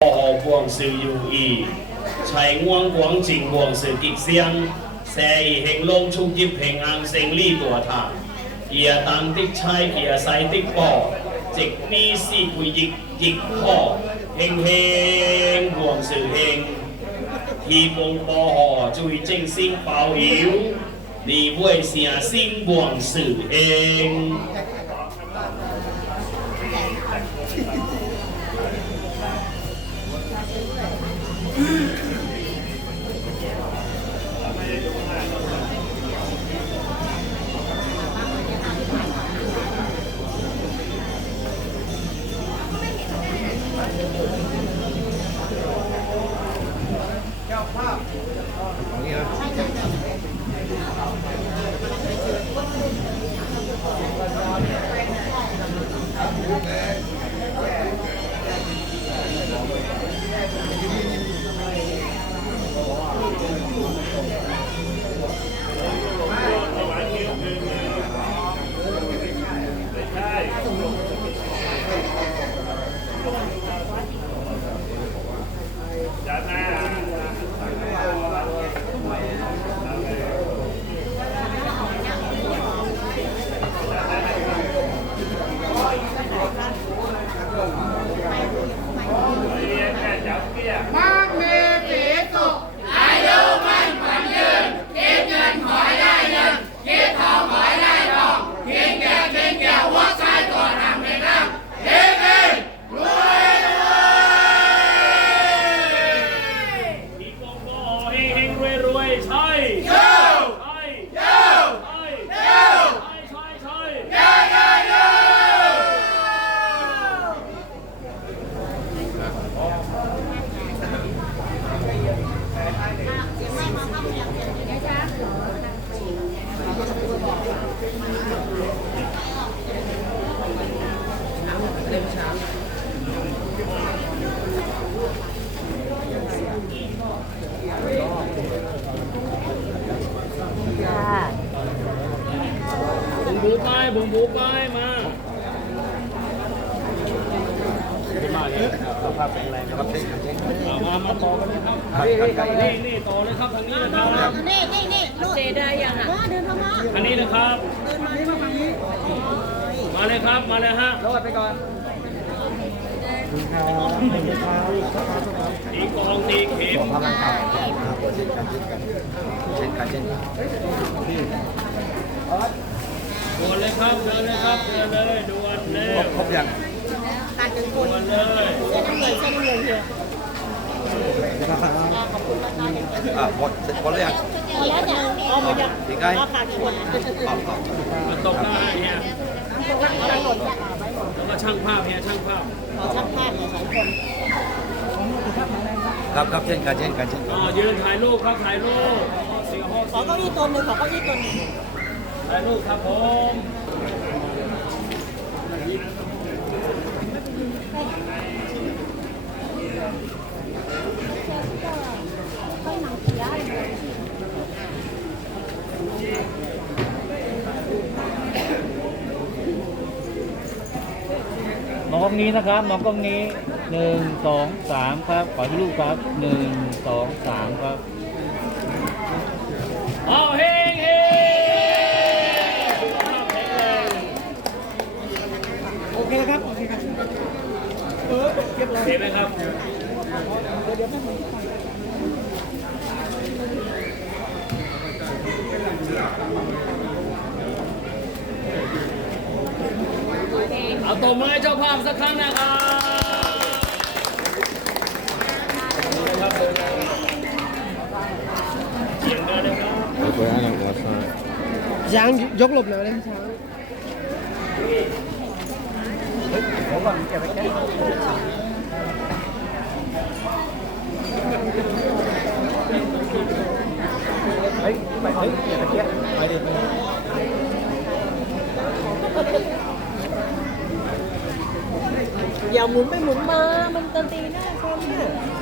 河王是如意，财旺广进王是吉祥，社义兴隆出入平安胜利大堂，伊啊当的差，伊啊使的宝，直呢是归益益好，兴兴王是兴，希望保护最正心保佑，你会成心王是 興。มั่งมีสีสุขอายุมั่นขวัญยืนคิดเงินขอให้ได้เงินคิดทองขอให้ได้ทองคิดแก่คิดแก่หัวใจตัวทำไม่ได้เฮ้เฮ้รวยรวย อีกองก็เฮงเฮงรวยรวยใช่ โย่ ใช่ โย่ ใช่ โย่ ใช่ใช่ โย่โย่โย่ บุ้งบูไปบุ้งบูไปมามาเลยสภาพแข็งแรงครับมามาต่อกันเลยครับนี่นี่ต่อเลยครับทางนี้นะครับนี่นี่นี่ลูกเจได้ยังอะเดินเข้ามาอันนี้นะครับเดินมาที่ฝั่งนี้มาเลยครับมาเลยฮะรอดไปก่อนตีกองตีเข็มกำลังกลับครับเช่นกันเช่นกันเช่นกันเช่นกันด่วนเลย ครับเดินเลยครับเดินเลยด่วนเร็วครบยังตาจังคุด่ณวนเลยเส้นน้ำเงินเส้นน้ำเงินเฮียขอบคุณมากๆเลยอะหมดหมดหรือยังพอแล้วเนี่ยเอามาจากอีกไงราคากี่คนเอาเอามันตกหน้าให้เนี่ยอะไรหมดเนี่ยไม่หมดแล้วก็ช่างภาพเนี่ยช่างภาพขอช่างภาพเนี่ยสองคนครับครับเช่นกันเช่นกันเช่นกัอ๋นอยืนถ่ายรูปครับถ่ายรูปสิงคโปร์ขอเก้าอี้ตัวหนึ่งขอเก้าอี้ตัวหนึ่ง ถ่ายรูปครับผมมองกล้องนี้นะครับมองกล้องนี้หนึ่งสองสามครับ ขอที่ลูกครับหนึ่งสองสามครับ เอาเฮงเฮงโอเคครับ โอเคครับ เออเรียบร้อยเห็นไหมครับเอาตบมือให้เจ้าภาพสักครั้งนะครับครับเสียงเดินเลยครับช้างยกหลบหน่อยเลยช้าง อย่าหมุนไปหมุนมา มันจะตีหน้าคนเนี่ย